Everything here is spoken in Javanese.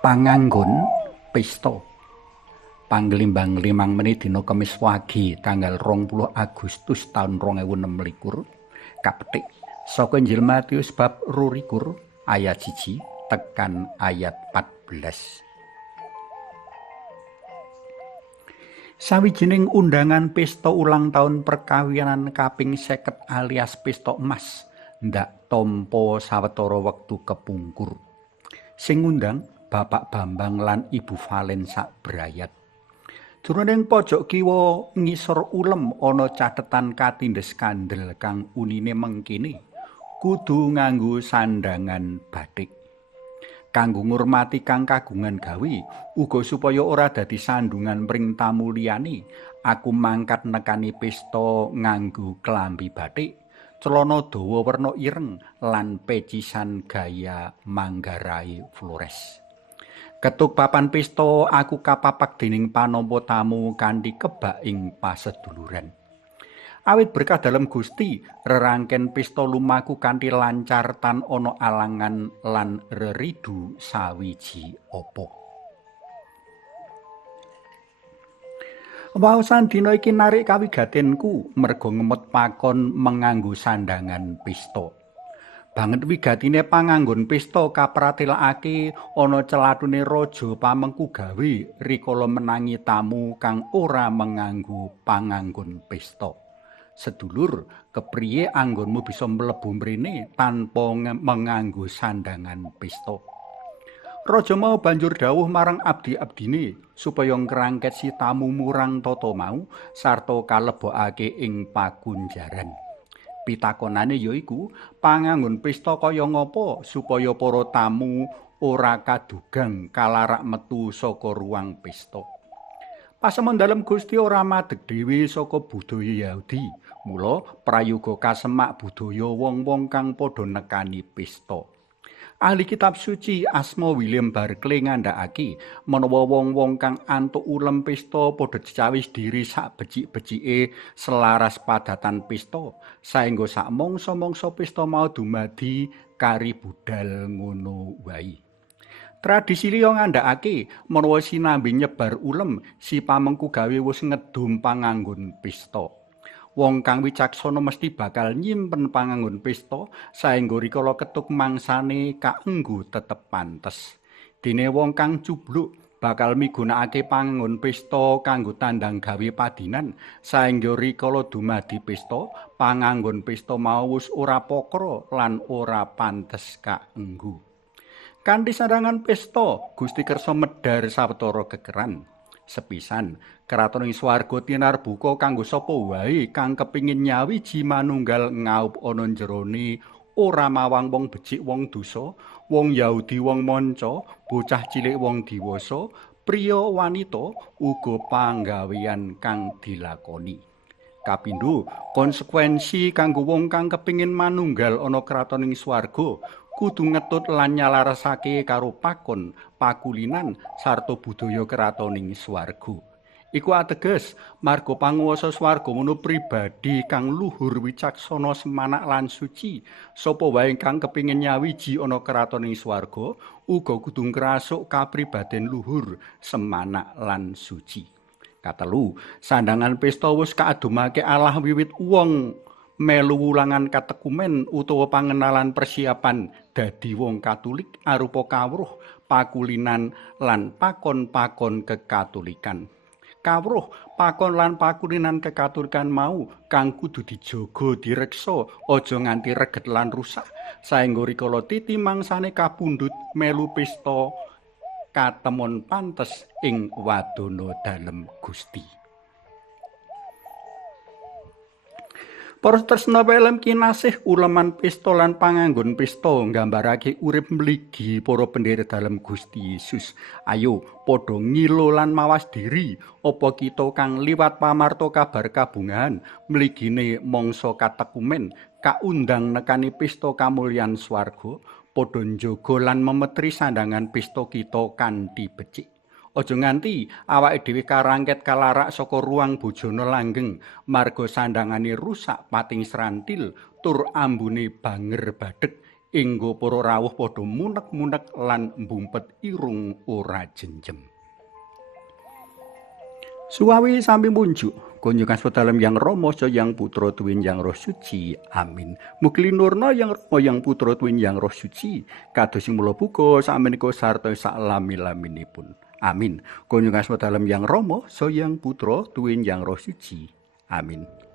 Panganggon pesta panglimbang 5 menit dina Kamis wagi tanggal 20 Agustus taun 2026 kapetik saka Injil Matius bab 22 ayat 1 tekan ayat 14. Sawijining undangan pesta ulang tahun perkawinan kaping 50 alias pesta emas ndak tampa sawetara wektu kepungkur. Sing ngundang Bapak Bambang lan Ibu Valen Sakbrayat. Jroning pojok kiwa ngisor ulem ana cathetan katindes kandel kang unine mengkene kudu nganggo sandangan batik. Kanggo ngurmati kang kagungan gawe uga supaya ora dadi sandungan pring tamu liyane, aku mangkat nekani pesta nganggo klambi batik, celana dawa werna ireng lan pecisan gaya Manggarai Flores. Ketuk papan pesta aku kapapak dening panampa tamu kanthi kebak ing paseduluran. Awit berkah dalem Gusti, rerangken pesta lumaku kanthi lancar tan ana alangan lan reridu sawiji apa. Waosan dina iki narik kawigatenku merga ngemot pakon menganggo sandangan pesta. Banget wigatine panganggon pesta kapratelakake ana celatune raja pamengku gawe rikala menangi tamu kang ora menganggo panganggon pesta. Sedulur, kepriye anggonmu bisa mlebu mrene tanpa menganggo sandangan pesta? Raja mau banjur dawuh marang abdi-abdine supaya ngrangket si tamu murang tata mau sarta kalebokake ing pakunjaran. Pitakonane yaiku panganggon pesta kaya ngapa supaya para tamu ora kadugang kalarak metu saka ruang pesta. Pasemon dalem Gusti ora madeg dhewe saka budaya Yahudi, mula prayoga kasemak budaya wong-wong kang padha nekani pesta. Ahli kitab suci asma William Barclay ngandhakake menawa wong-wong kang antuk ulem pesta padha cecawis diri sak becik-becike selaras padatan pesta, saengga sak mangsa-mangsa pesta mau dumadi kari budal ngono wae. Tradisi liya ngandhakake menawa sinambi nyebar ulem si pamengku gawe wis ngedum panganggon pesta. Wong kang wicaksana mesti bakal nyimpen panganggon pesta saengga rikala ketuk mangsane kaenggo tetep pantes. Dene wong kang cubluk bakal migunakake panganggon pesta kanggo tandang gawe padinan saengga rikala dumadi pesta panganggon pesta mau wis ora pokro lan ora pantes kaenggo. Kanthi sandangan pesta Gusti kersa medhar sawetara gegeran. Sepisan kraton ing swarga tinarbuka kanggo sapa wae kang kepingin nyawiji manunggal ngaup ana jerone ora mawang wong becik wong dosa, wong Yahudi wong manca, bocah cilik wong diwasa, priya wanita uga panggawean kang dilakoni. Kapindho, konsekuensi kanggo wong kang kepingin manunggal ana kraton ing swarga kudu ngetut lan nyalarasake karo pakon, pakulinan sarta budaya kratoning swarga. Iku ateges marga panguwasa swarga mono pribadi kang luhur wicaksana semanak lan suci. Sapa wae kang kepingin nyawiji ana kratoning swarga uga kudu ngrasuk kapribaden luhur, semanak lan suci. Katelu, sandangan pesta wis kaadumake Allah wiwit wong melu wulangan katekumen utawa pangenalan persiapan dadi wong Katolik arupa kawruh, pakulinan lan pakon-pakon kekatolikan. Kawruh, pakon lan pakulinan kekatolikan mau kang kudu dijaga direksa aja nganti reget lan rusak saengga rikala titi mangsane kapundhut melu pesta katemon pantes ing wadana dalem Gusti. Para tresna pelem kinasih uleman pesta lan panganggon pesta nggambarake urip mligi para pendherek dalem Gusti Yesus. Ayo padha ngilo lan mawas diri apa kita kang liwat pamarta kabar kabungahan mligine mangsa katekumen kaundang nekani pesta kamulyan swarga padha njaga lan memetri sandangan pesta kita kanthi becik. Aja nganti awake dhewe karangket kalarak saka ruang bojone langgeng, marga sandangane rusak pating srantil tur ambune banger badhek Enggo para rawuh padha munek-munek lan mbumpet irung ora jenjem. Suwawi sami munjuk, kunjungan sedalem yang Rama yang Putra Tuwin yang Roh Suci. Amin. Mugi linurna yang Rama yang Putra Tuwin yang Roh Suci, kados sing mula buka sakmenika sarta sak lami-laminipun. Amin. Kunjungan sedalem yang Rama yang Putra Tuwin yang Roh Suci. Amin.